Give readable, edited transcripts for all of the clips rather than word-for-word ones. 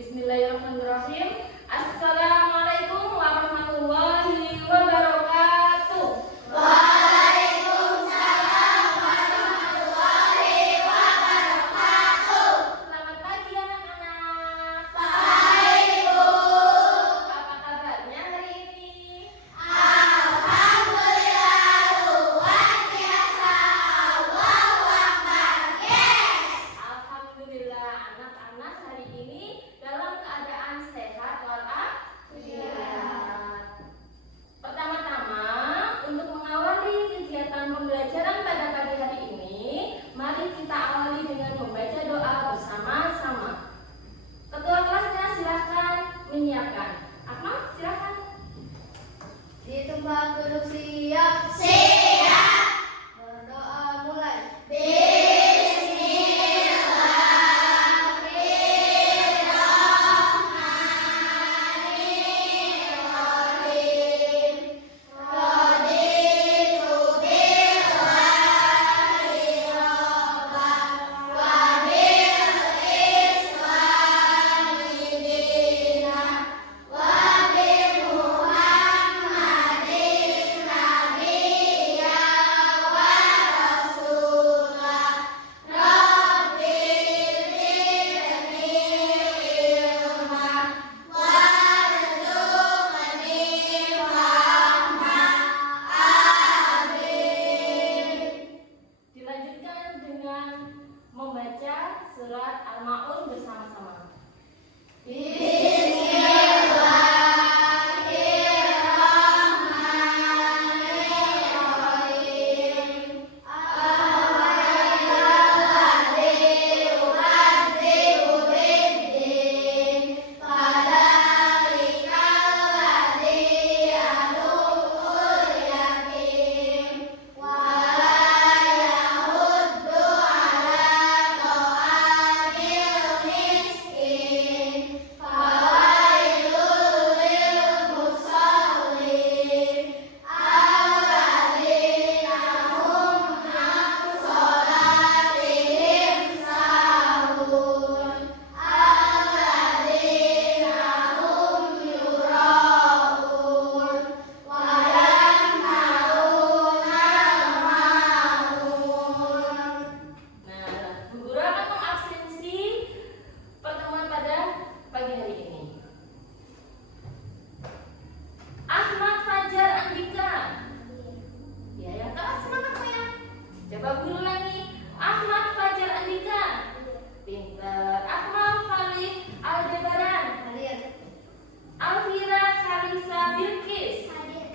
Bismillahirrahmanirrahim. Assalamualaikum warahmatullahi wabarakatuh. Waalaikumsalam warahmatullahi wabarakatuh. Selamat pagi anak-anak. Baik, Bu. Apa kabarnya hari ini? Alhamdulillah luar biasa. Allahu Akbar. Yes. Alhamdulillah anak-anak hari ini dalam keadaan sehat walafiat. Pertama-tama, untuk mengawali kegiatan pembelajaran pada pagi hari ini, mari kita awali dengan membaca doa bersama-sama. Ketua kelasnya silahkan menyiapkan. Akmal, silahkan. Di tempat duduk siap. Siap. Berdoa mulai. Bismillahirrahmanirrahim. Raditu billahi rabban wa bil islami dinan wa bi Muhammadin nabiyyan wa rasulah. Rabbi zidni ilman warzuqni fahma. Amin. Dilanjutkan dengan membaca surat Al-Ma'un bersama-sama. Bismillahirrahmanirrahim. Awailal-ladzi yukadzibu bid-din, fadzalikal-ladzi yadu'ul yatim, wa la yahuddu 'ala ta'amil miskin, fawailul lil musallin, alladzina hum 'an shalatihim sahun, alladzina hum yura'un wa yamna'una al-ma'un. Nah, Bu Guru akan mengabsensi pertemuan pada pagi hari ini. Ahmad Fajar Andika. Ya, yang keras semangat sayang. Coba guru lagi. Ahmad Fajar Andika. Pinter. Akmal Khalid Aldebaran. Hadir. Alvira Kalisa Bilkis. Cantik.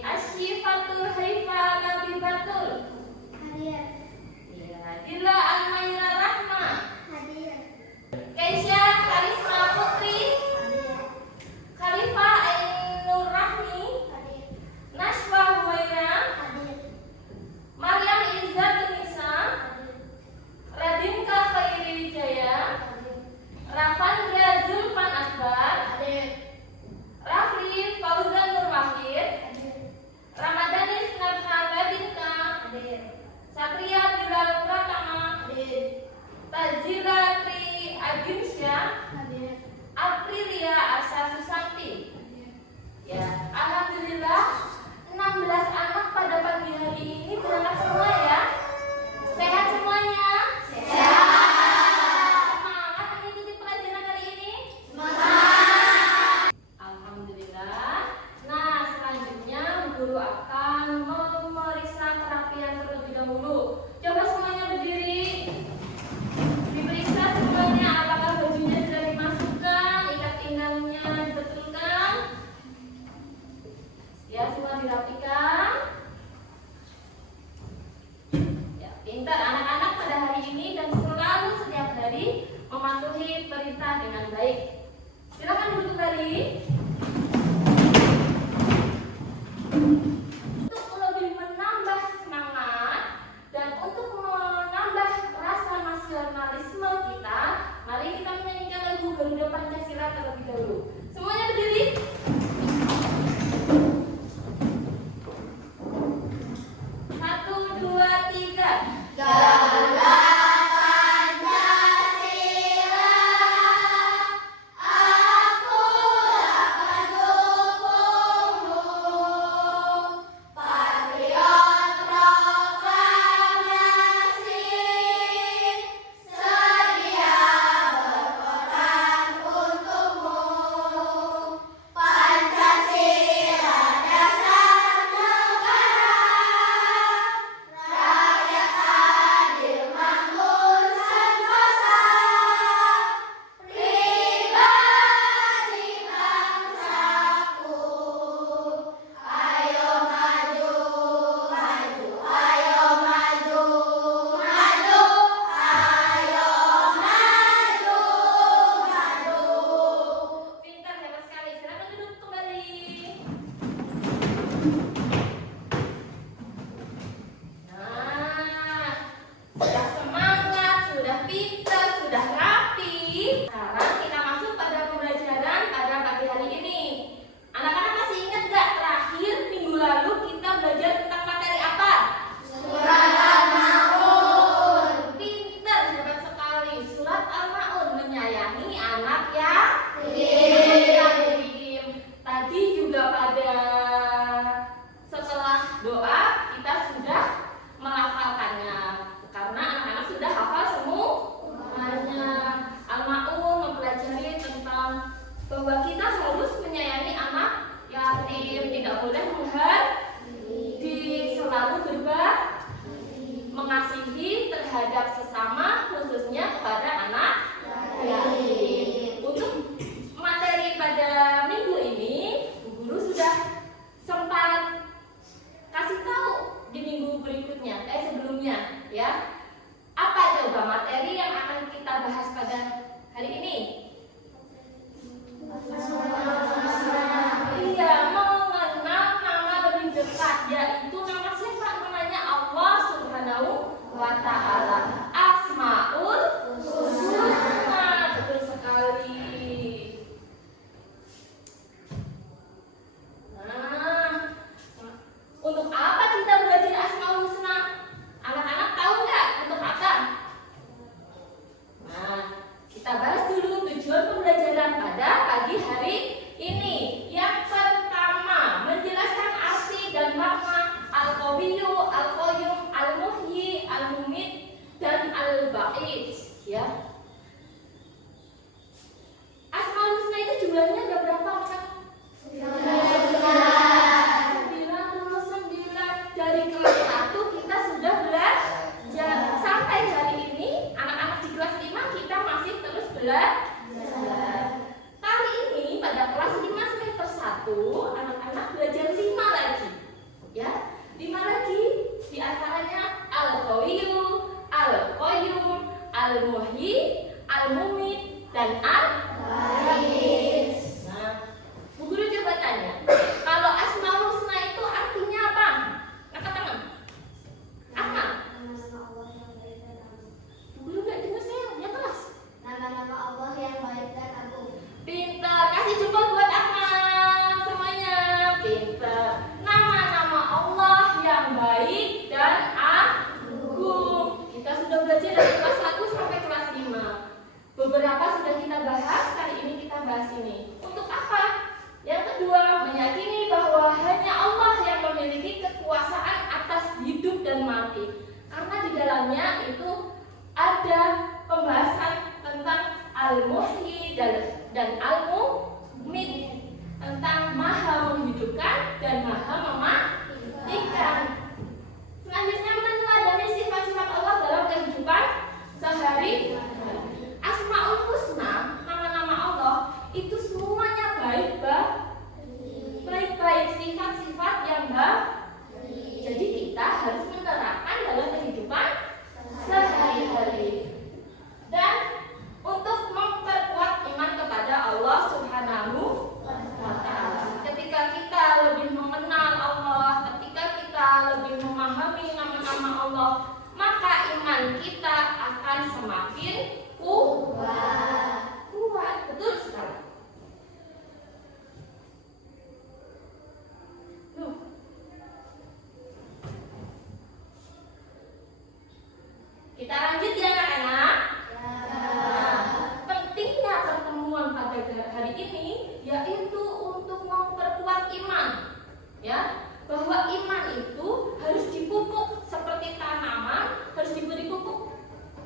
Asyifatul Haifa Labibatul. Ya, Dila Almaira Rahma. Keisha Karisma Putri. Khalifah Ainur Rahmi. Nashwa Huwaira. Maryam Izzat Nisa. Radinka Khairi Wijaya. Rafandra Zulfan Akbar. Rafli Fauzan Nur Wahid. Ramadanis Nabha Binta. Satria Bilal Pratama. Tazila Tri Aginsyah. Aprilia Asha Susanti. Ya, alhamdulillah 16 anak pada pagi hari ini berangkat semua ya. Sehat semuanya? Semangat mengikuti pelajaran hari ini? Alhamdulillah. Nah, selanjutnya guru akan memeriksa kerapian terlebih dahulu. Coba semuanya berdiri. Diperiksa semuanya apakah bajunya sudah dimasukkan, ikat pinggangnya dibetulkan. Ya, semua dirapikan. Ya, pintar anak-anak pada hari ini dan selalu setiap hari mematuhi perintah dengan baik. Silakan duduk kembali. Untuk lebih menambah semangat dan untuk menambah rasa nasionalisme kita, mari kita menyanyikan lagu Garuda Pancasila terlebih dahulu. Semuanya berdiri. Satu, dua, tiga. Garuda Pancasila. Kali ini pada kelas 5 semester 1, anak-anak belajar 5 lagi. Ya, 5 lagi. Di antaranya Al-Qawiyyu, Al-Qayyum, Al-Muhyi, Al-Mumit, dan Al-Waris. Nah, Bu Guru coba tanya, kalau Asmaul Husna itu artinya apa? Angkat tangan. Apa? Bu Guru nggak dengar saya, ya kelas. Nama-nama Allah yang baik dan agung. Pintar, kasih jempol buat Ahmad semuanya. Pintar. Nama-nama Allah yang baik dan agung. Kita sudah belajar dari kelas 1 sampai kelas 5. Beberapa sudah kita bahas, kali ini kita bahas ini. Untuk apa? Yang kedua, meyakini bahwa hanya Allah yang memiliki kekuasaan atas hidup dan mati. Karena di dalamnya itu ada pembahasan tentang Al-Muhyi dan Al-Mumit, tentang Maha menghidupkan dan Maha mematikan. Selanjutnya meneladani sifat-sifat Allah dalam kehidupan sehari-hari. Asmaul Husna, nama-nama Allah itu semuanya baik-baik, sifat-sifat yang baik. Jadi kita harus menerapkan dalam kehidupan sehari-hari. Dan untuk memperkuat iman kepada Allah Subhanahu wa Ta'ala. Ketika kita lebih mengenal Allah, ketika kita lebih memahami nama-nama Allah, maka iman kita akan semakin kuat. Betul sekali. Kita lanjut ya anak-anak. Pentingnya pertemuan pada hari ini yaitu untuk memperkuat iman. Ya, bahwa iman itu harus dipupuk seperti tanaman, harus diberi pupuk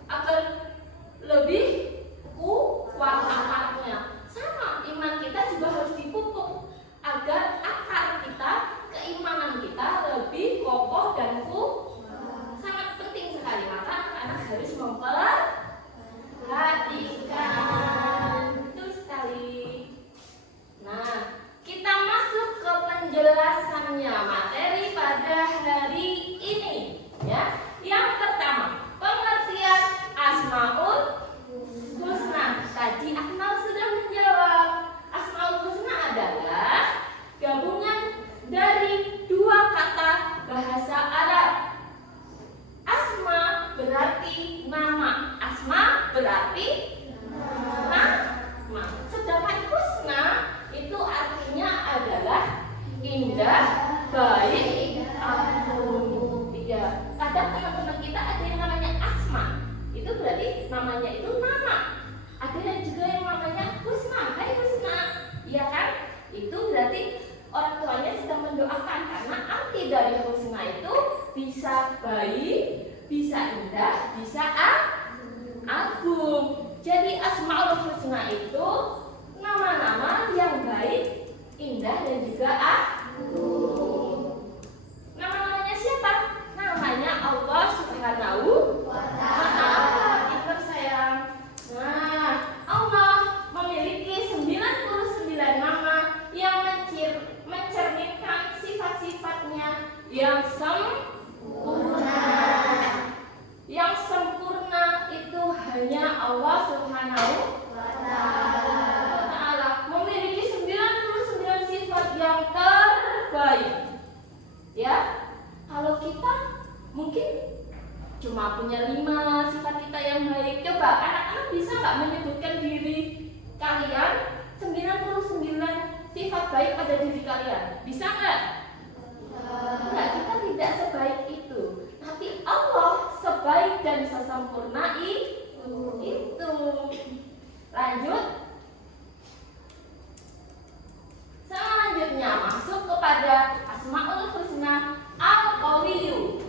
agar lebih kuat akarnya. Sama, iman kita juga harus dipupuk agar akar kita, keimanan kita lebih kokoh dan kuat. Sangat penting sekali, maka anak harus memperhatikan. Betul sekali. Nah, kita masuk ke penjelasannya, materi pada hari ini. Ya, yang pertama, pengertian Asmaul Husna. Tadi Akmal sudah menjawab. Asmaul Husna adalah gabungan dari dua kata bahasa Arab. Asma berarti nama. Asma berarti nama. Sedangkan husna itu artinya adalah indah, baik, agung. Iya. Kadang teman-teman kita ada yang namanya Asma. Itu berarti namanya itu nama. Ada yang juga yang namanya husna. Hai husna. Iya kan? Itu berarti orang tuanya sedang mendoakan, karena arti dari husna itu bisa baik, bisa indah, bisa agung. Jadi Asmaul Husna itu nama-nama yang baik, indah, dan juga agung. Nama-namanya siapa? Namanya Allah Subhanahu wa Ta'ala. Pintar sayang. Nah, Allah memiliki 99 nama yang mencerminkan sifat-sifatnya yang sempurna. Yang sempurna itu hanya Allah Subhanahu wa Ta'ala. Memiliki 99 sifat yang terbaik. Ya, kalau kita mungkin cuma punya 5 sifat kita yang baik. Coba anak-anak bisa nggak menyebutkan diri kalian 99 sifat baik pada diri kalian? Bisa nggak? Enggak, kita tidak sebaik itu. Tapi Allah sebaik dan sesempurna itu. Lanjut. Selanjutnya masuk kepada Asmaul Husna Al-Qawiyyu.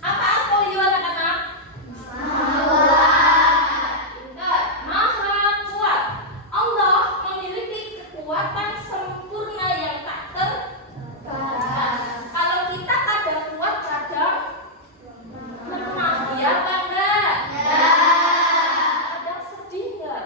Apa Al-Qawiyyu anak-anak? Maha kuat. Allah memiliki kekuatan sempurna yang tak terbatas. Kalau kita kadang kuat, kadang lemah, ya apa enggak? Kadang sedih enggak?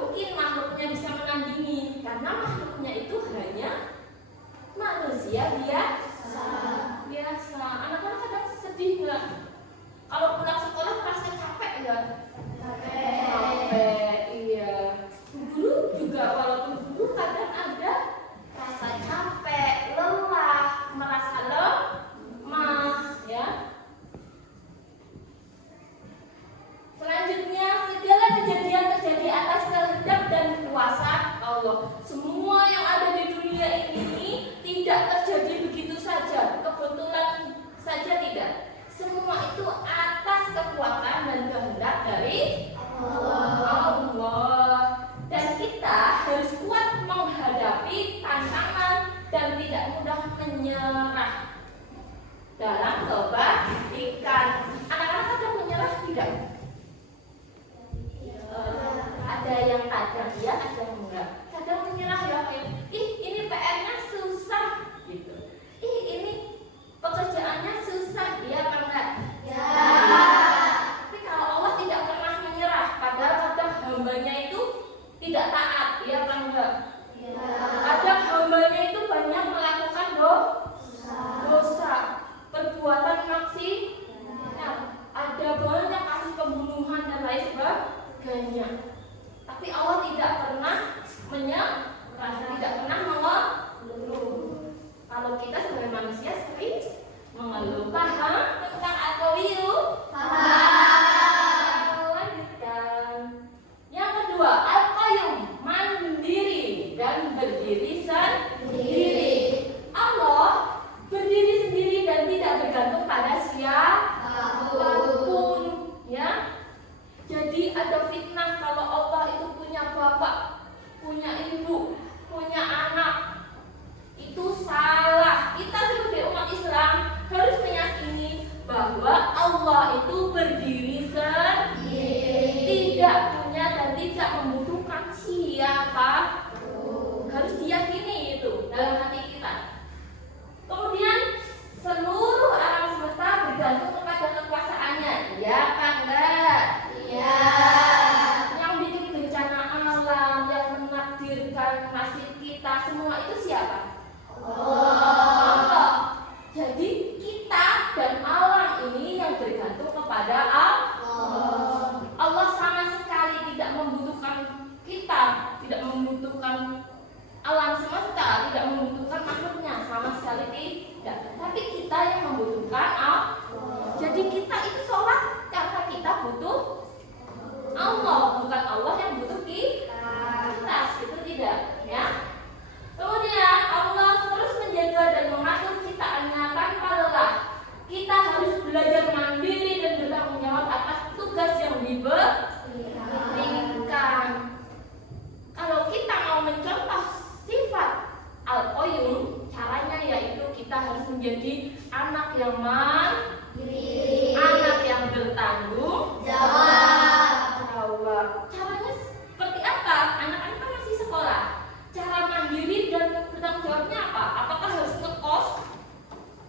mungkin makhluknya bisa menandingi, karena makhluknya itu hanya manusia biasa. Anak-anak kadang sedih nggak? Kalau pulang sekolah merasa capek nggak? Capek, iya. Guru juga, walaupun guru kadang ada rasa capek, lelah, merasa lemah, ya. Selanjutnya, segala kejadian terjadi atas kehendak dan kuasa Allah. Semua yang ada di dunia ini tidak terjadi begitu saja, kebetulan saja tidak. Semua itu atas kekuatan dan kehendak dari Allah. Dan kita harus kuat menghadapi tantangan dan tidak mudah menyerah dalam kebaikan. Anak-anak kadang menyerah tidak? Ada yang kadang ya, ada yang enggak. Kadang menyerah ya, kayak ini PR-nya susah gitu. Ini pekerjaannya susah, iya apa enggak? Ya. Tapi kalau Allah tidak pernah menyerah, padahal kadang hambanya itu tidak taat, iya apa enggak? Ya. Kadang hambanya itu banyak melakukan dosa, perbuatan maksiat, ada banyak kasus pembunuhan dan lain sebagainya. Tapi Allah tidak pernah menyerah, tidak pernah mengeluh. Kalau kita sebagai manusia sering mengeluh. Paham tentang Al-Qawiyu? Lanjutkan. Yang kedua, Al-Qayyum, mandiri dan berdiri sendiri. Allah berdiri sendiri dan tidak bergantung pada siapapun, ya. Jadi ada fitnah kalau Allah itu punya bapak, punya ibu, punya anak. Itu salah. Kita sebagai umat Islam harus meyakini bahwa Allah itu berdiri sendiri, tidak punya dan tidak membutuhkan siapa. Harus diyakini itu dalam hati kita. Kemudian seluruh alam semesta bergantung kepada kekuasaannya. Iya apa enggak? Ya. Yang bikin bencana alam, yang menakdirkan nasib kita, semua itu siapa? Allah. Jadi kita dan alam ini yang bergantung kepada Allah. Allah sama sekali tidak membutuhkan kita, tidak membutuhkan alam semesta, tidak membutuhkan makhluknya, sama sekali tidak. Tapi kita yang membutuhkan Allah. Jadi kita itu sholat karena kita butuh Allah, bukan Allah yang butuh kita. Itu tidak, ya. Kemudian Allah terus menjaga dan mengatur ciptaannya tanpa lelah. Kita harus belajar mandiri dan bertanggung jawab atas tugas yang diberikan. Kalau kita mau mencontoh sifat Al-Qayyum, caranya yaitu kita harus menjadi anak yang mandiri, anak yang bertanggung jawab. Caranya seperti apa? Anak-anak kan masih sekolah. Cara mandiri dan bertanggung jawabnya apa? Apakah harus ngekos?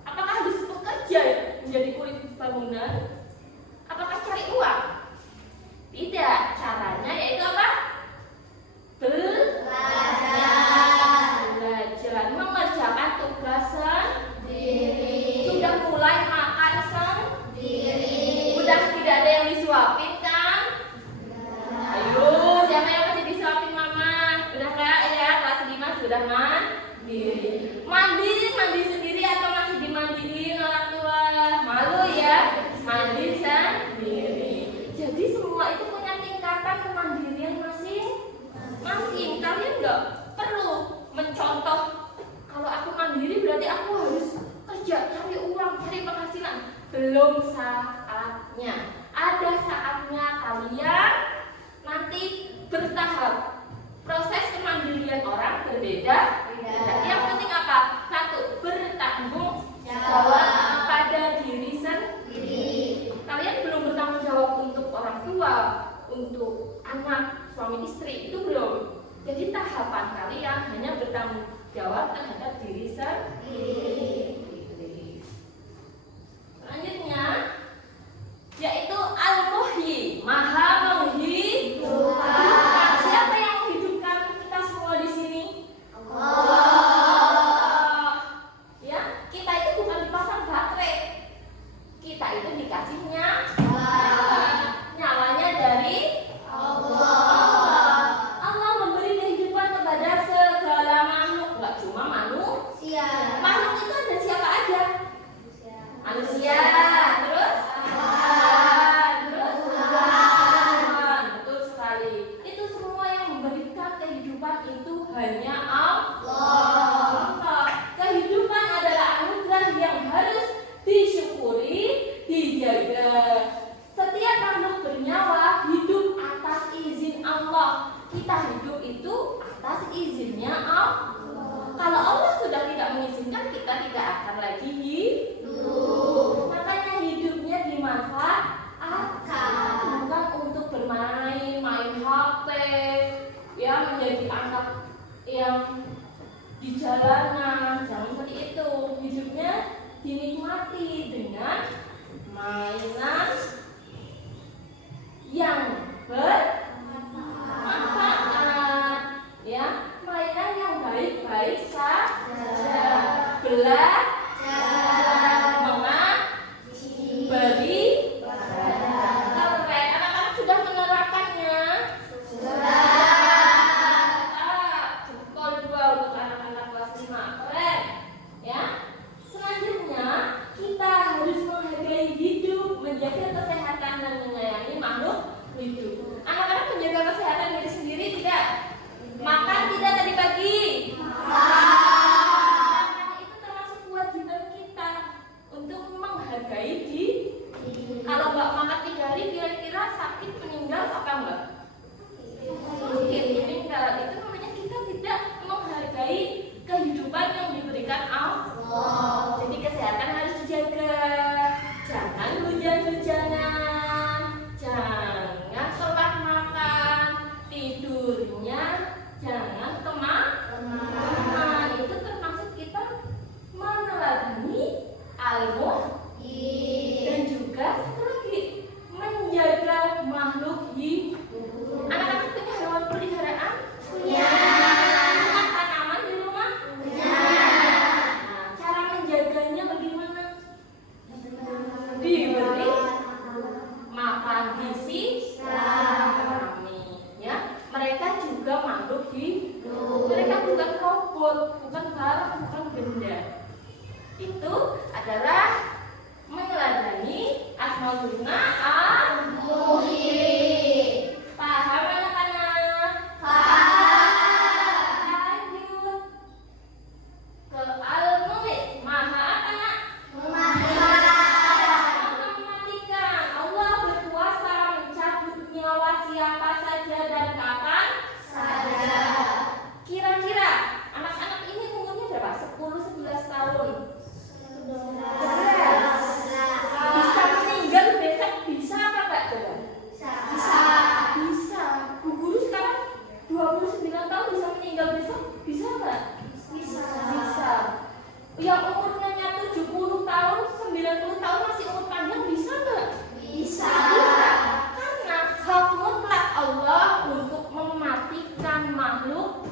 Apakah harus bekerja menjadi kulit bangunan? Apakah cari uang? Tidak. Caranya yaitu apa? Belajar, mengerjakan tugas sendiri. Sudah mulai makan sendiri. Udah tidak ada yang disuapin kan? Ayo, siapa yang masih disuapin mama? Udah kak ya, kelas 5 sudah mandiri. Mandi sendiri atau masih dimandiin orang tua? Malu ya, mandi sendiri. Jadi semua itu punya tingkatan kemandirian masing-masing. Kalian nggak perlu mencontoh, kalau aku mandiri berarti aku harus kerja, cari uang, cari penghasilan. Belum saatnya. Ada saatnya kalian nanti bertahap. Proses kemandirian orang berbeda. Yang penting apa? Satu, bertanggung jawab pada diri sendiri. Kalian belum bertanggung jawab untuk orang tua, untuk anak, suami istri, itu belum. Jadi tahapan kalian hanya bertanggung jawab terhadap diri sendiri. Selanjutnya yaitu Al-Muhyi, Maha menghidupkan. Siapa yang kehidupan itu hanya Allah. Kehidupan adalah anugerah yang harus disyukuri, dijaga. Setiap makhluk bernyawa hidup atas izin Allah. Kita hidup itu atas izinnya Allah. Kalau Allah sudah tidak mengizinkan, kita tidak akan lagi hidup. Makanya hidupnya dimanfaatkan, bukan untuk bermain, main HP, ya menjadi anak yang di jalanan. Jangan seperti itu. Hidupnya dinikmati dengan mainan yang bermanfaat, ya, mainan yang baik-baik saja. Belajar, beri, keren. Anak-anak sudah menerapkannya? Jempol 2 untuk anak-anak kelas 5. Keren, ya. Selanjutnya kita harus menghargai hidup, menjaga kesehatan dan menyayangi makhluk hidup. Anak-anak menjaga kesehatan diri sendiri tidak? Makan tidak tadi pagi? Itu termasuk kewajiban kita untuk menghargai diri. Kalau nggak makan 3 hari, kira-kira sakit, meninggal apa enggak? Mungkin meninggal. Itu namanya kita tidak menghargai kehidupan yang diberikan Allah. Jadi kesehatan harus dijaga. Jangan hujan-hujanan, jangan telat makan, tidurnya jangan kemalaman. Itu termasuk kita meneladani ilmu dan juga satu lagi menjaga makhluk hidup. Anak-anak punya hewan peliharaan? Punya. Punya tanaman di rumah? Punya. Nah, cara menjaganya bagaimana? Diberi makan gizi kami, ya. Mereka juga makhluk hidup. Mereka bukan robot, bukan barang, bukan benda. Itu adalah meneladani asmaul husna al-muhyi. Paham anak-anak? Paham. Lanjut ke al-muhyi. Maha apa, Nak? Mematikan. Allah berkuasa mencabut nyawa siapa saja dan kapan saja. Kira-kira anak-anak ini umurnya berapa? 10-11 tahun. Bisa meninggal besok, bisa apa enggak? Bisa. Bu guru sekarang 29 tahun bisa meninggal besok, bisa enggak? Bisa. Yang umurnya 70 tahun, 90 tahun masih umur panjang, bisa enggak? Bisa. Karena hak mutlak Allah untuk mematikan makhluk.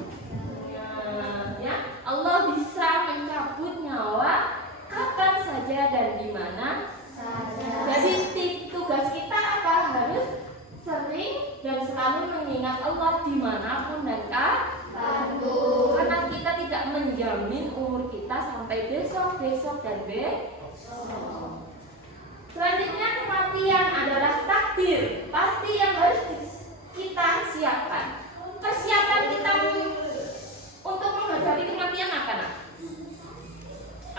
Ya, Allah bisa mencabut nyawa kapan saja dan di mana saja. Jadi tugas kita apa? Harus sering dan selalu mengingat Allah dimanapun dan kapanpun. Karena kita tidak menjamin umur kita sampai besok dan besok. Selanjutnya kematian adalah takdir pasti yang harus kita siapkan. Persiapan kita untuk menghadapi kematian apa, Nak?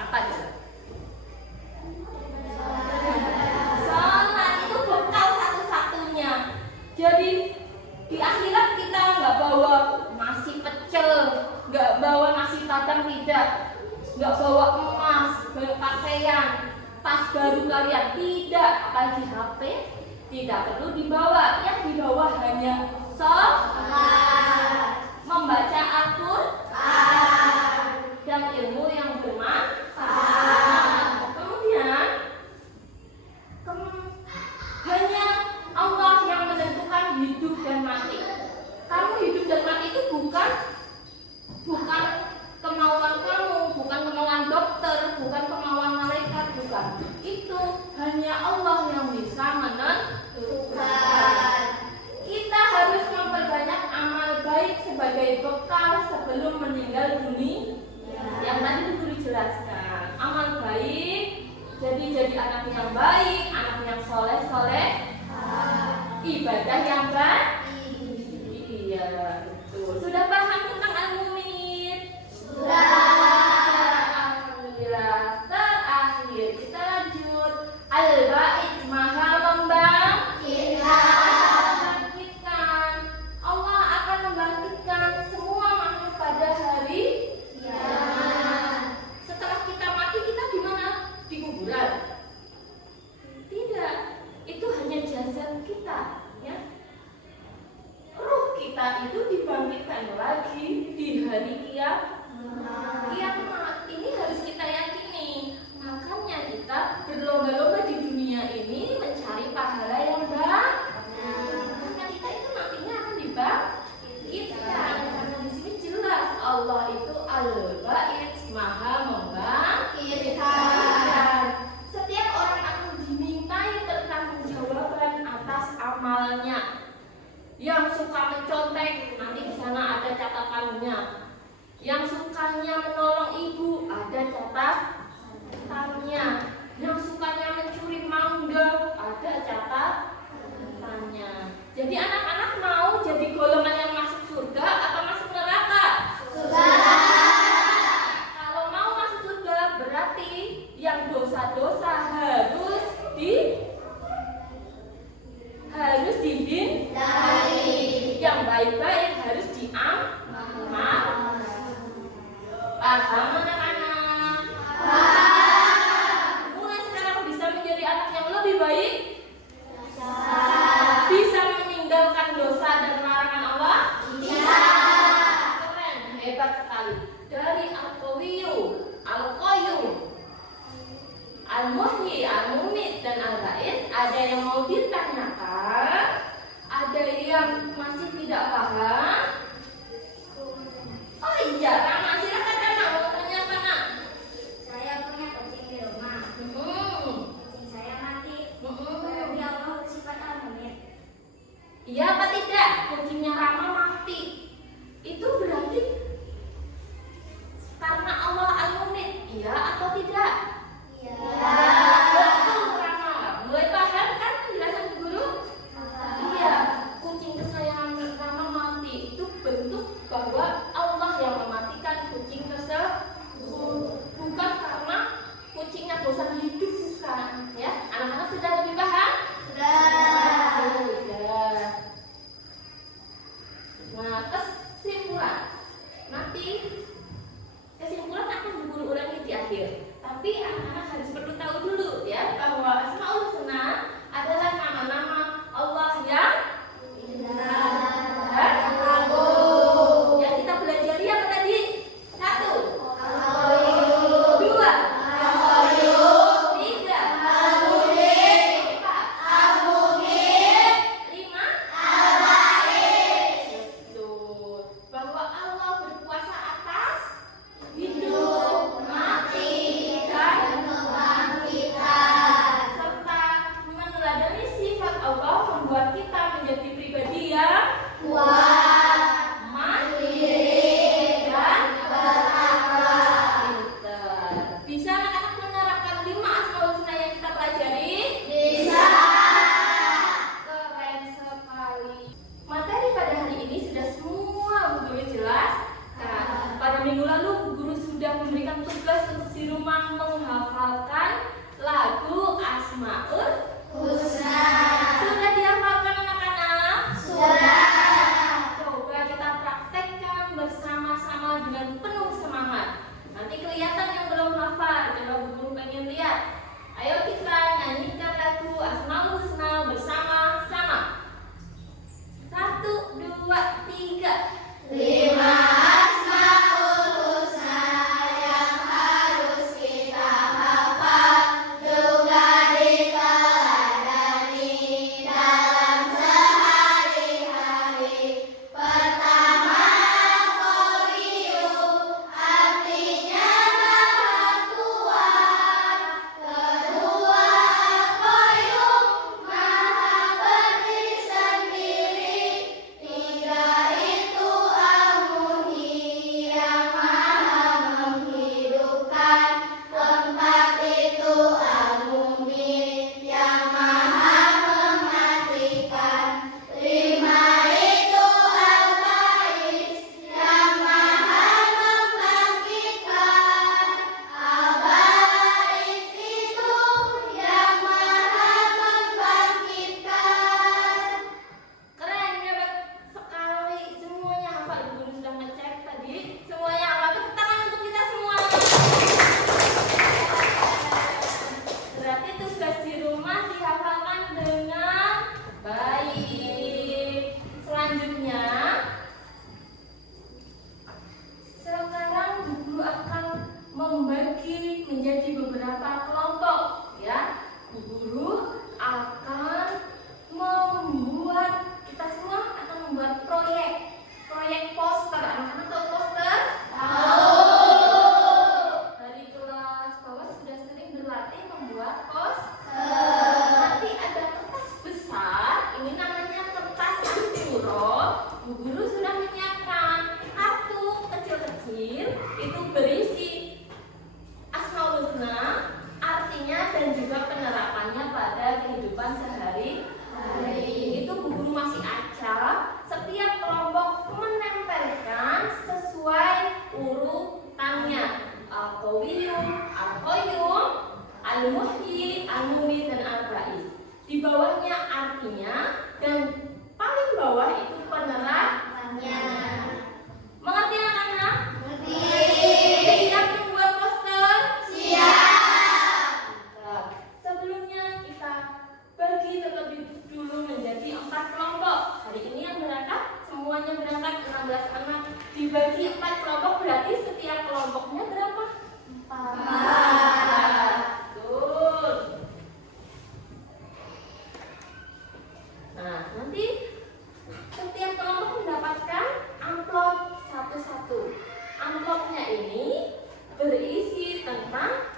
Apa itu? Salat itu bekal satu-satunya. Jadi di akhirat kita nggak bawa nasi pecel, nggak bawa nasi padang, tidak, nggak bawa emas, bawa pakaian, tas baru kalian, tidak, apalagi HP tidak perlu dibawa. Yang dibawa hanya sholat, membaca Al-Quran, dan ilmu yang bermanfaat. Kemudian hanya Allah yang menentukan hidup dan mati. Kamu hidup dan mati itu bukan kemauan kamu, bukan kemauan dokter, bukan kemauan malaikat, bukan. Itu hanya Allah yang bisa menentukan. Kita harus memperbanyak amal baik sebagai bekal sebelum meninggal dunia. Yang tadi guru jelaskan, amal baik, jadi anak yang baik, anak yang soleh, ibadah yang baik. Iya, betul. Sudah paham dibangkitkan lagi di hari kiamat. Ini harus kita yakini. Makanya kita berlomba-lomba di dunia ini mencari pahala yang baik. Karena kita itu nantinya akan dibangkitkan. Karena di sini jelas Allah itu Al-Ba'id, Maha membangkitkan. Setiap orang akan dimintai pertanggungjawaban atas amalnya. Yang suka mencontek, nanti di sana ada catatannya. Yang sukanya menolong ibu, ada catatannya. Yang sukanya mencuri mangga, ada catatannya. Jadi anak-anak mau jadi golongan yang masuk surga atau masuk neraka? Surga. Kalau mau masuk surga berarti yang dosa-dosa harus dihindari. Yang baik-baik harus diamal. Paham anak-anak? Mulai sekarang bisa menjadi anak yang lebih baik, bisa meninggalkan dosa dan larangan Allah. Keren, hebat sekali. Dari Al-Qawiyyu, Al-Qayyum, Al-Muhyi, Al-Mumit, dan Al-Ba'id, ada yang mau ditanyakan, ada yang masih tidak paham. Oh iya, Rama, silakan Rama, mau tanya apa nak? Saya punya kucing di rumah. Kucing saya mati. Berarti Allah bersifat Al-Mu'min. Iya apa tidak? Kucingnya Rama mati. Itu berarti karena Allah Al-Mumit. Iya atau tidak? Iya. Betul Rama. Mulai paham kan penjelasan guru? Iya. Kucing kesayangan Rama mati. Itu bentuk bahwa Allah yang mematikan kucing tersebut. Bukan karena kucingnya bosan hidup, bukan. Ya, anak-anak sudah lebih paham? Sudah. Nah, kesimpulan. Nanti kesimpulan akan diguru ulangi di akhir. Tapi anak-anak harus perlu tahu dulu ya bahwa Asmaul Husna adalah nama-nama Allah yang agung. Yang kita pelajari apa tadi? 1, 2, 3, 4, 5. Betul. Bahwa Allah berkuasa atas hidup, mati, dan serta meneladani sifat Allah membuat kita menjadi pribadi yang mandiri dan pintar. Bisa anak-anak menerapkan 5 Asmaul Husna yang kita pelajari? Keren sekali. Materi pada hari ini sudah semua guru jelaskan. Pada minggu lalu guru sudah memberikan tugas untuk di rumah menghafalkan lagu Asmaul Husna. Sudah dihafalkan anak-anak? Coba kita praktekkan bersama-sama dengan penuh semangat. Nanti kelihatan yang belum hafal. Coba guru pengen lihat. Ayo kita nyanyikan lagu Asmaul Husna bersama-sama. 1, 2, 3. 5 Asmaul Husna yang harus kita hafal, juga diteladani dalam sehari-hari. Pertama, Qawiyyum, artinya Maha Kuat. Kedua, Qayyum, Maha berdiri sendiri. Tiga itu Al-Muhyi, Dibagi 4 kelompok berarti setiap kelompoknya berapa? 4. Betul. Nah, nanti setiap kelompok mendapatkan amplop satu-satu. Amplopnya ini berisi tentang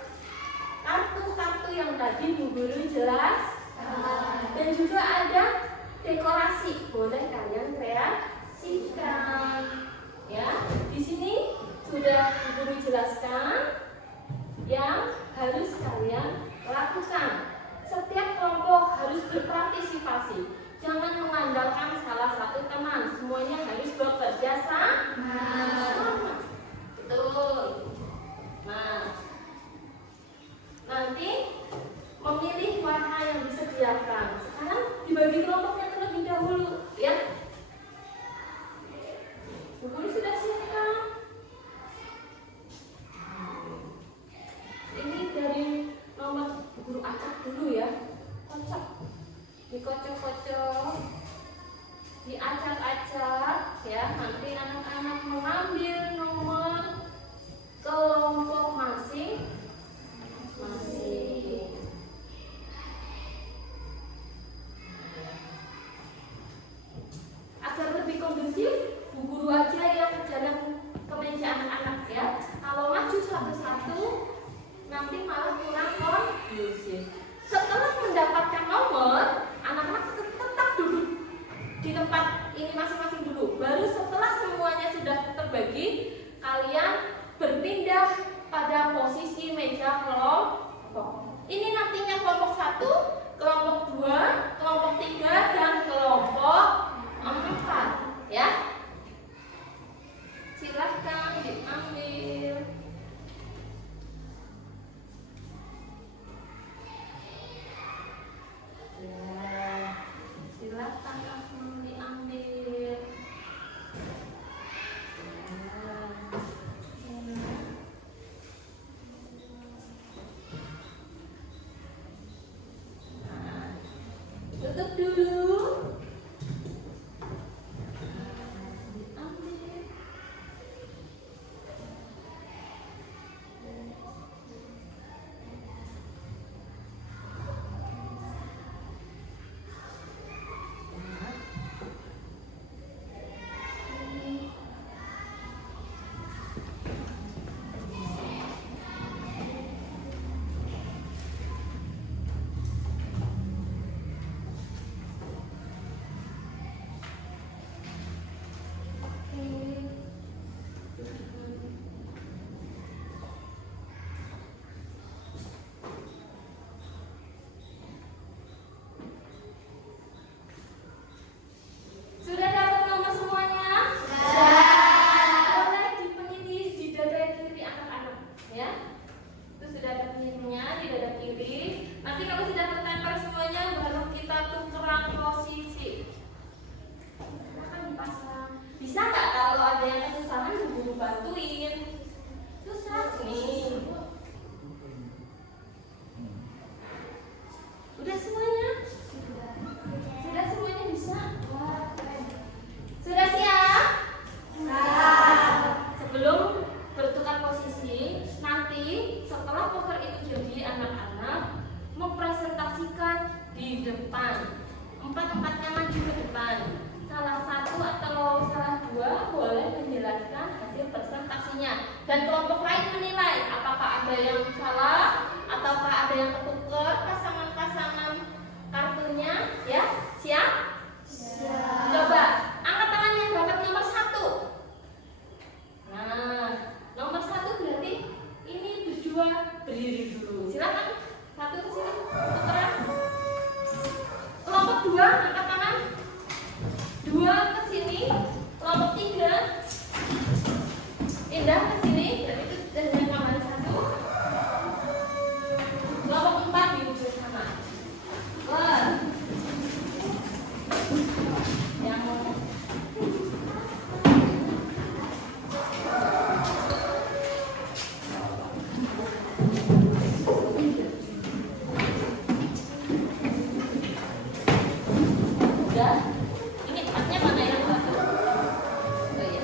kartu-kartu yang tadi Bu Guru jelaskan. Dan juga ada dekorasi, boleh kalian kreasikan. Ya, di sini sudah Bu Guru jelaskan yang harus kalian lakukan. Setiap kelompok harus berpartisipasi. Jangan mengandalkan salah satu teman. Semuanya harus bekerja sama. Betul. Nah, nanti memilih warna yang disediakan. Sekarang dibagi kelompoknya terlebih dahulu, ya. Bu Guru sudah siapkan. Ini dari nomor Bu Guru acak dulu ya. Kocok, dikocok-kocok, diacak-acak, ya. Nanti anak-anak mengambil nomor kelompok masing-masing. Agar lebih kondusif, Bu Guru aja yang jalan ke meja anak-anak ya. Kalau maju satu-satu, nanti malah kurang kondusif. Setelah mendapatkan nomor, anak-anak tetap duduk di tempat ini masing-masing dulu. Baru setelah semuanya sudah terbagi, kalian berpindah pada posisi meja kelompok. Ini nantinya kelompok 1, kelompok 2, kelompok 3, dan kelompok 4, ya. Silahkan diambil. Ya, silahkan langsung diambil. Tutup dulu. Ambil. Sudah dapat nomor semuanya? Boleh dipeniti di dada kiri anak-anak, ya. Itu sudah ada penitinya di dada kiri. Nanti kalau sudah tertempel semuanya, baru kita tukeran posisi. Akan dipasang. Bisa nggak kalau ada yang kesusahan, Bu Guru bantuin? Susah nih. Udah semuanya? Sudah semuanya bisa? Wah, keren. Sudah siap? Sebelum bertukar posisi, nanti setelah poker itu jadi, anak-anak mempresentasikan di depan. Empat-empatnya maju ke depan. Salah satu atau salah dua boleh menjelaskan hasil presentasinya. Dan kelompok lain menilai apakah ada yang salah ataukah ada yang ketukar pasangan-pasangan kartunya, ya. Siap? Coba angkat tangan yang dapat nomor 1. Nah, nomor 1 berarti ini berdua berdiri dulu. Silakan satu ke sini, tukeran. Kelompok 2 angkat tangan. 2 ke sini. Kelompok 3 pindah ke sini. Berarti itu sudah yang nomor 1. Kelompok 4 duduk bersama. Wah. Yang udah. Ini empatnya mana yang satu? Oh iya.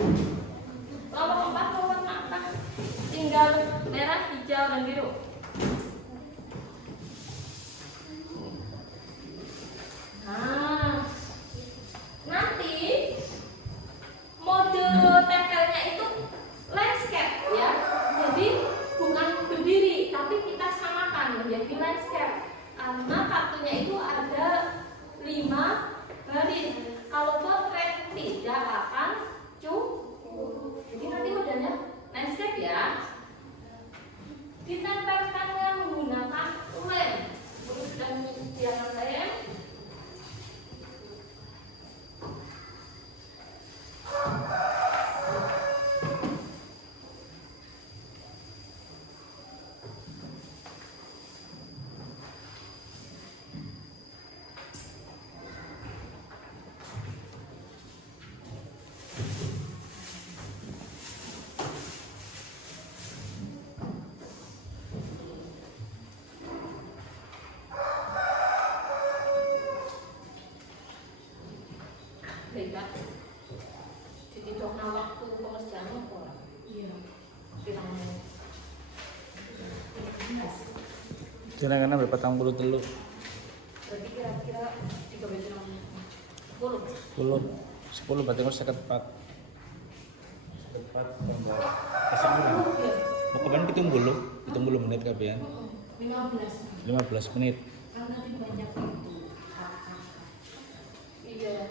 Kelompok 4 mau warna apa? Tinggal merah, hijau, dan biru. Nah, nanti mode tempelnya itu landscape ya. Jadi bukan berdiri, tapi kita samakan menjadi landscape. Karena kartunya itu ada 5 baris. Kalau potret tidak akan cukup. Jadi nanti modelnya landscape ya. Ditempelkannya menggunakan lem. Dan jangan lem. Beda. Jadi dongna waktu pengerjaan apa? Iya. Kita mau. Kira-kira berapa tahun dulu? Berarti kira-kira 10. 10 berarti harus 54. 54 tambah kesana. Mau kapan hitung dulu menit kapan? 15 menit. Karena di banyak itu. Iya. Ya.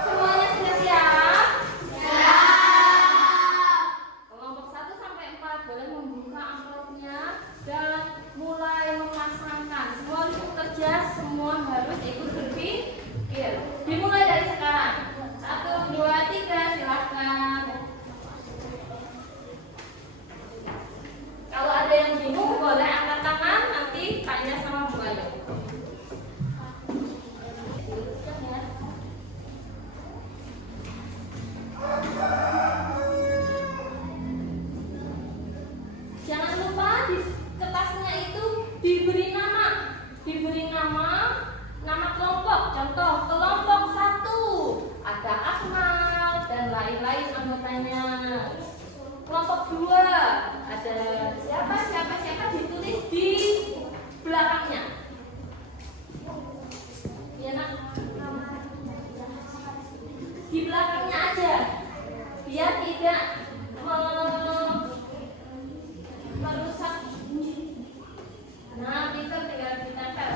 Semuanya sudah siap? Kelompok 1 sampai 4 boleh membuka amplopnya dan mulai memasangkan. Semua harus bekerja, semua harus ikut berpikir. Dimulai dari sekarang. 1, 2, 3, silakan. Kalau ada yang bingung boleh angkat tangan, nanti tanya sama Bu Ayu. Jangan lupa di kertasnya itu diberi nama kelompok. Contoh kelompok 1 ada Akmal dan lain-lain anggotanya. Kelompok 2 ada siapa ditulis di belakangnya. Ya nak, di belakangnya aja biar tidak merusak. Nah, pinter tinggal ditempel.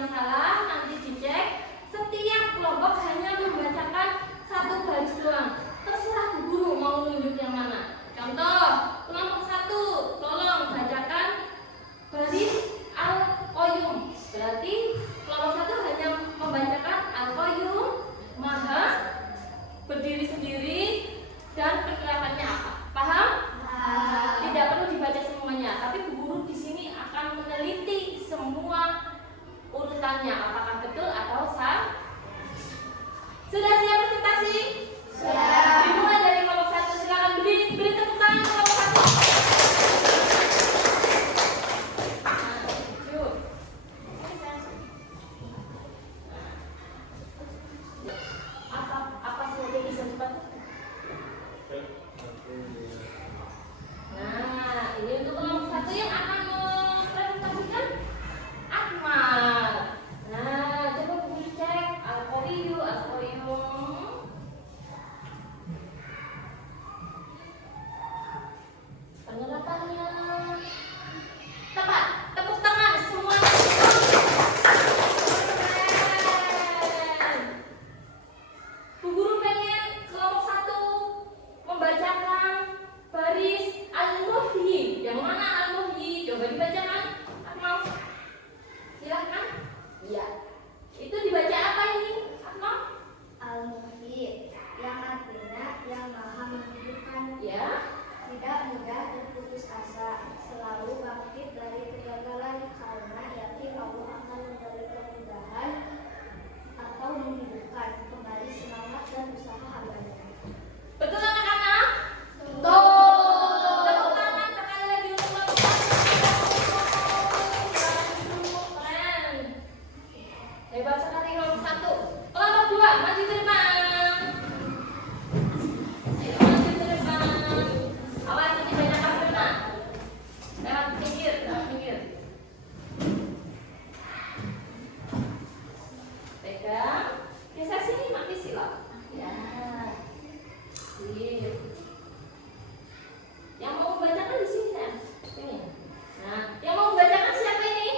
yang salah nanti dicek. Setiap kelompok hanya membacakan satu baris doang. Terserah Bu Guru mau nunjuk yang mana. Contoh, kelompok 1, tolong bacakan baris Al-Qayyum. Berarti kelompok 1 hanya membacakan Al-Qayyum, Maha, berdiri sendiri, dan perkiraannya apa. Paham? Tidak perlu dibaca semuanya, tapi Bu Guru di sini akan meneliti semua urutannya, apakah betul atau salah. Sudah siap presentasi? Siap. Dimulai dari kelompok 1. Silakan beri tepuk tangan kelompok 1. Yuk. Apa saja bisa dibantu? Nah, ini untuk kelompok 1 yang akan mempresentasikan Akmal. Nah, coba Bu Guru cek Al-Qayyum. Penerapannya tepat. Tepuk tangan semuanya. Keren. Bu Guru pengen kelompok 1 membacakan baris Al-Muhyi. Yang mana Al-Muhyi? Coba dibacakan. Akmal. Silakan. Iya. Itu dibaca apa ini? Akmal? Al-Muhyi, yang artinya yang maha menghidupkan, Ya. tidak mudah berputus asa, selalu bangkit dari kegagalan karena yakin Allah akan memberi kemudahan atau menghidupkan kembali semangat dan usaha hambanya. Betul anak-anak? Betul. Tepuk tangan sekali lagi untuk kelompok 1. Keren. Hebat sekali kelompok 1. Kelompok 2, maju ke depan. Ayo maju ke depan. Awas ini banyak karena lewat pinggir. Pegang. Geser sini mati silap. Ya. Sip. Yang mau membacakan di sini kan? Sini. Nah, yang mau membacakan siapa ini?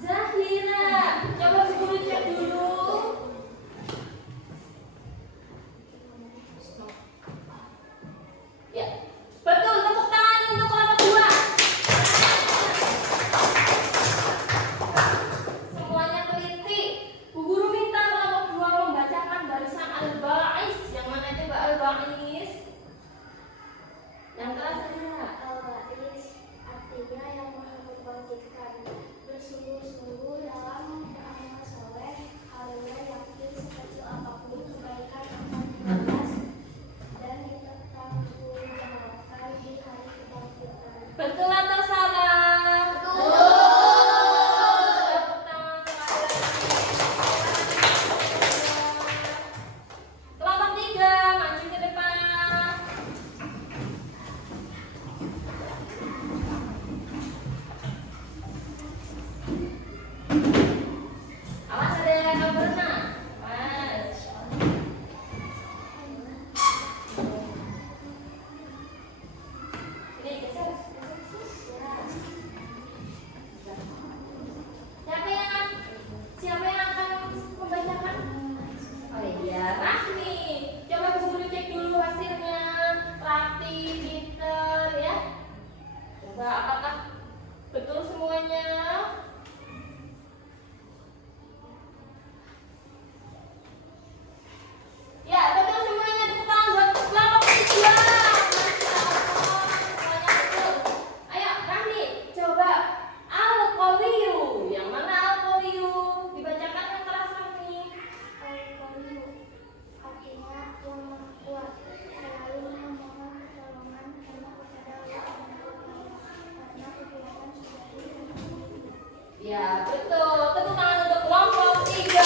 Zahira. Coba Bu Guru cek dulu. Ya. Betul, tepuk tangan untuk kelompok 2. Semuanya teliti. Bu Guru minta kelompok 2 membacakan barisan Al-Ba'is. Yang mana coba Al-Ba'is? Yang kelas Zahira. Al-Ba'is artinya yang maha membangkitkan, bersungguh-sungguh dalam beramal soleh, karena yakin sekecil apapun kebaikan akan dibalas dan dipertanggungjawabkan di hari kebangkitan. Betul atau salah? Betul. Tepuk tangan sekali lagi. Kelompok 3, maju ke depan. Awas ada yang akan berenang. Mas. Ini geser. Siapa yang akan membacakan? Oh iya, Rahmi. Coba Bu Guru cek dulu hasilnya. Rapi, pinter ya. Coba apakah betul semuanya? Ya, betul semuanya. Tepuk tangan buat kelompok 3. Masya Allah, semuanya betul. Ayo, Rahmi, coba Al-Qawiyu. Yang mana Al-Qawiyu? Dibacakan yang keras Rahmi. Al-Qawiyu artinya yang maha kuat, selalu memohon pertolongan hanya kepada Allah karena kekuatan sudah Ya, betul. Tepuk tangan untuk kelompok 3.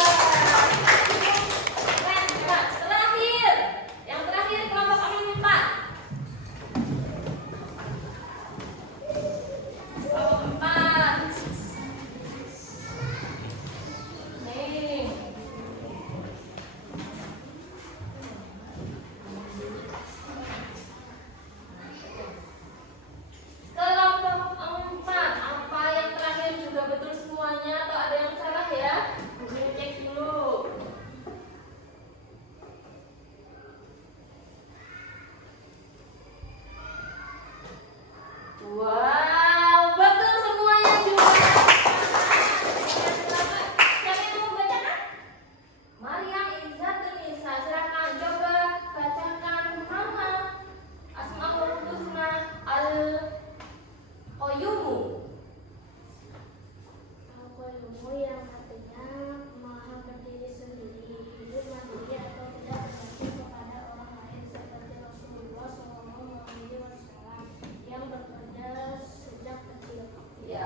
Keren, hebat. Terakhir. Yang terakhir kelompok 4. Kelompok 4. Nih. Kelompok 4. Apa yang terakhir juga betul semuanya?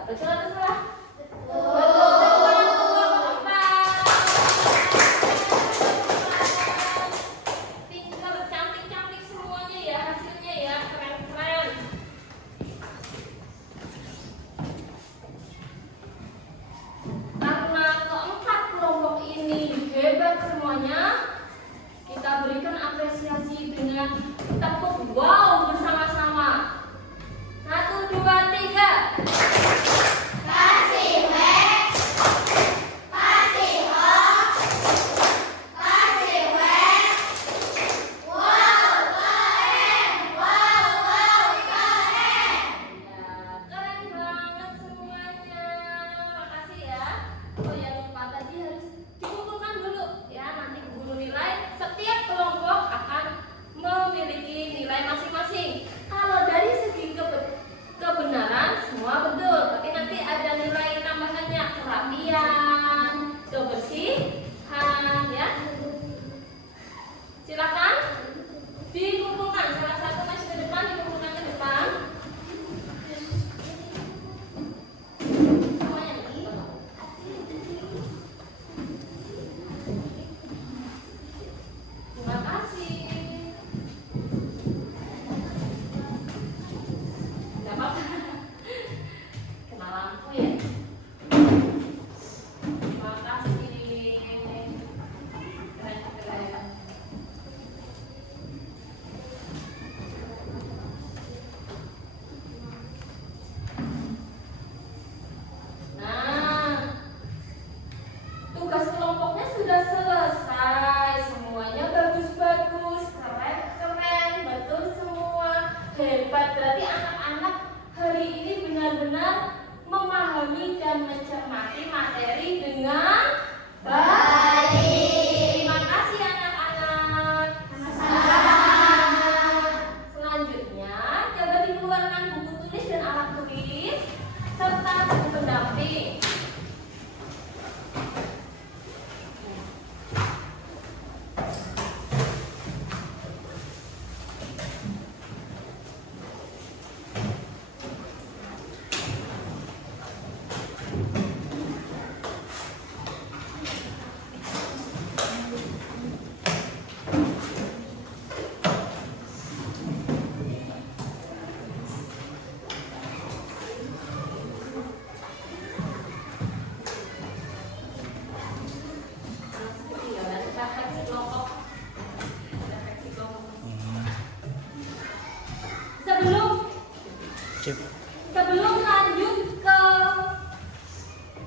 Betul atau salah? Pintar, cantik-cantik semuanya ya hasilnya ya, keren-keren. Karena keempat kelompok ini hebat semuanya, kita berikan apresiasi dengan tepuk wow bersama-sama. 1, 2, 3. Kasih wek, kasih ho, kasih wek. Wow, keren. Wow, wow, keren. Ya, keren banget semuanya. Makasih ya. Oh ya, lupa tadi harus dikumpulkan dulu ya. Nanti guru nilai setiap kelompok akan memiliki nilai masing-masing. Kalau dari segi kebenaran semua betul, tapi nanti ada nilai tambahannya, kerapian, kebersihan ya. Silakan dikumpulkan, salah satu maju ke depan, dikumpulkan ke depan. Semuanya nih. Terima kasih. Gak apa-apa. Kena lampu ya. Terima kasih. Keren-keren. Nah, tugas kelompoknya sudah selesai. Semuanya bagus-bagus, keren-keren, betul semua. Hebat, berarti anak-anak hari ini benar-benar memahami dan mencermati materi dengan baik. Terima kasih anak-anak. Selanjutnya, coba dikeluarkan buku tulis dan alat tulis serta buku pendamping. Refleksi kelompok. Sip. Sebelum lanjut ke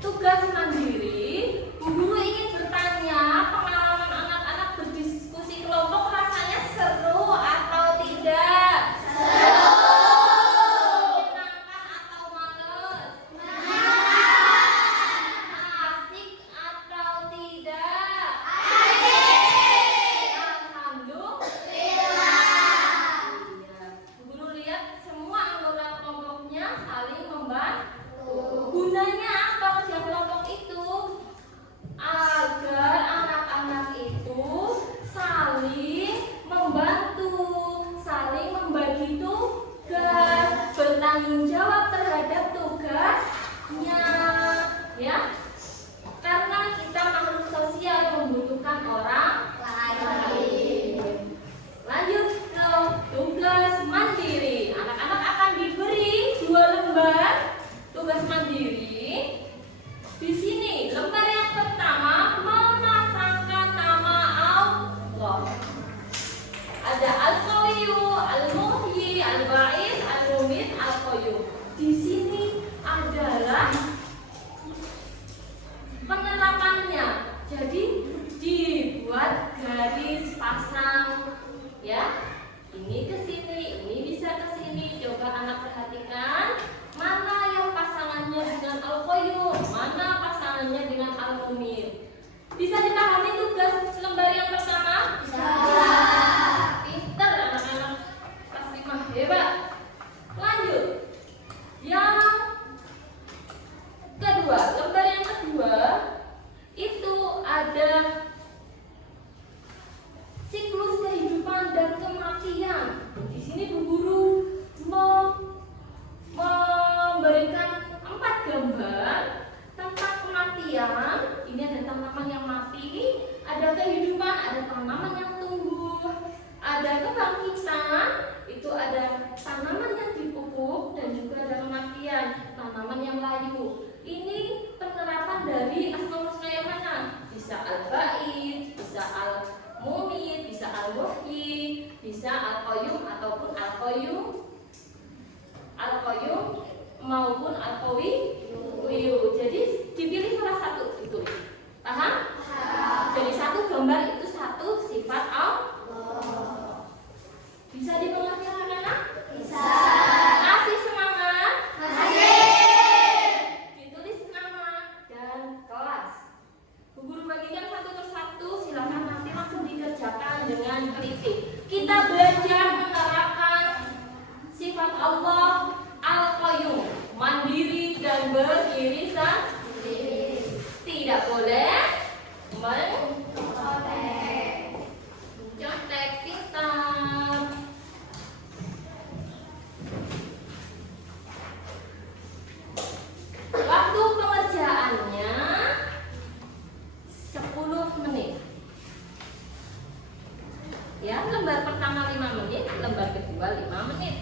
tugas mandiri, Bu Guru ingin bertanya, pengalaman anak-anak berdiskusi kelompok rasanya seru atau tidak? Seru. Menyenangkan atau males? Asik atau tidak? Alhamdulillah. Iya. Bu Guru lihat semua anggota kelompoknya saling membantu. Gunanya apa kerja kelompok itu? Agar anak-anak itu saling membantu, saling membagi tugas, bertanggung jawab terhadap tugasnya, ya. Karena kita makhluk sosial yang membutuhkan orang lain. Lanjut ke tugas mandiri. Anak-anak akan diberi 2 lembar tugas mandiri. Di sini lembar yang pertama memasangkan nama Allah. Ada Al-Qawiyyu, Al-Muhyi, Al-Ba'is, Al-Mumit, Al-Qayyum. Di sini adalah penerapannya. Jadi dibuat garis pasang, ya. Ini ke sini, ini bisa ke sini. Coba anak perhatikan mana yang pasangannya dengan Al-Qayyum, mana pasangannya dengan Al-Mumit. Bisa dipahami tugas lembar yang pertama? Bisa. Pinter anak-anak kelas 5, hebat. Lanjut. Yang kedua, lembar yang kedua itu ada siklus kehidupan dan kematian. Di sini Bu Guru memberikan 4 gambar. dari asmaul husna yang mana? Bisa al-ba'id, bisa al-mumit, bisa al-muhyi, bisa al-qayyum ataupun al-qayyum maupun al-qawiyyu. Jadi dipilih salah satu itu. Paham? Jadi satu gambar itu satu sifat Allah. Bisa dimengerti anak-anak? Bisa. Kasih semangat. Kasih. Ditulis nama dan kelas. Bu Guru bagikan satu persatu, silakan nanti langsung dikerjakan dengan teliti. Kita belajar menerapkan sifat Allah Al-Qayyum, mandiri dan berdiri sendiri. Tidak boleh mencontek, pintar. Waktu pengerjaannya 10 menit. Ya, lembar pertama 5 menit, lembar kedua 5 menit.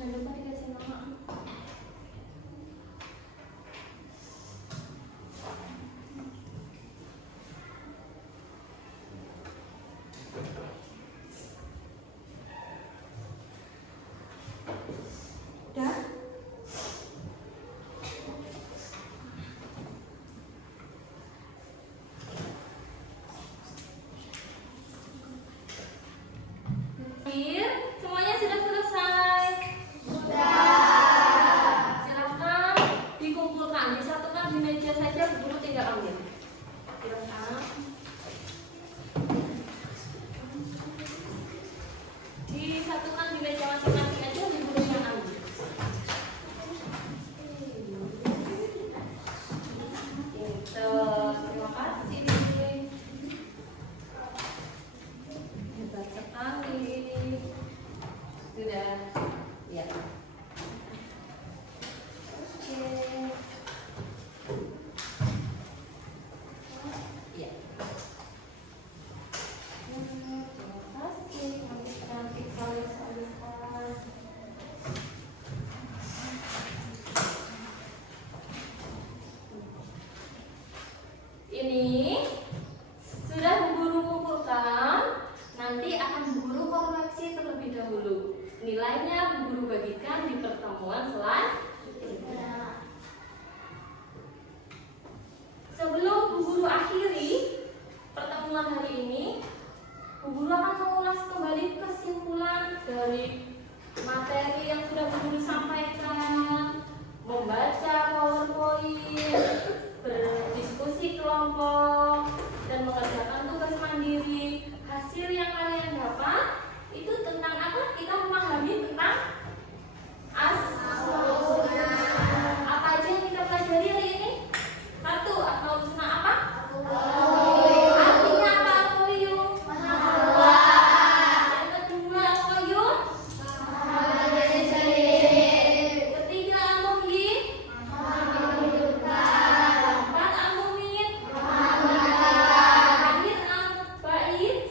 Jangan lupa dikasih nama. Udah? Semuanya sudah selesai. Silakan dikumpulkan, disatukan di meja saja, guru tinggal ambil. Silakan. Disatukan di meja masing-masing aja, di guru yang ambil. Terima kasih. Hebat sekali. Sudah, ya. Oke. Ya. Terima kasih. Cantik sekali sekali. Ini sudah Bu Guru kumpulkan. Nanti akan Bu Guru koreksi terlebih dahulu. Nilainya Bu Guru bagikan di pertemuan selanjutnya. Sebelum Bu Guru akhiri pertemuan hari ini, Bu Guru akan mengulas kembali kesimpulan dari materi yang sudah Bu Guru sampaikan, membaca PowerPoint, berdiskusi kelompok, dan mengerjakan tugas mandiri. Hasil yang kalian dapat itu tentang apa? Kita memahami tentang asmaul. Apa aja yang kita pelajari hari ini? Satu, asmaul husna apa? Artinya apa al-qayyum? Yang kedua al-qayyum? Ketiga al-muhyi? Keempat al-mumit? Terakhir al-ba'id?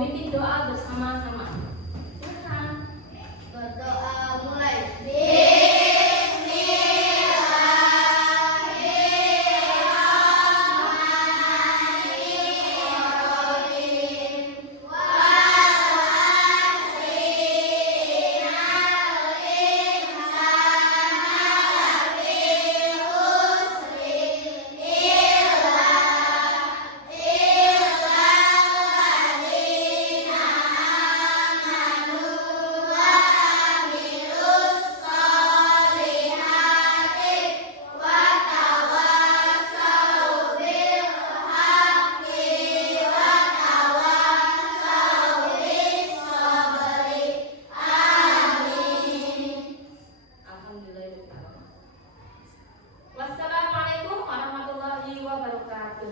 memimpin doa bersama-sama. Silakan. Berdoa mulai. Alhamdulillah. Wassalamualaikum warahmatullahi wabarakatuh.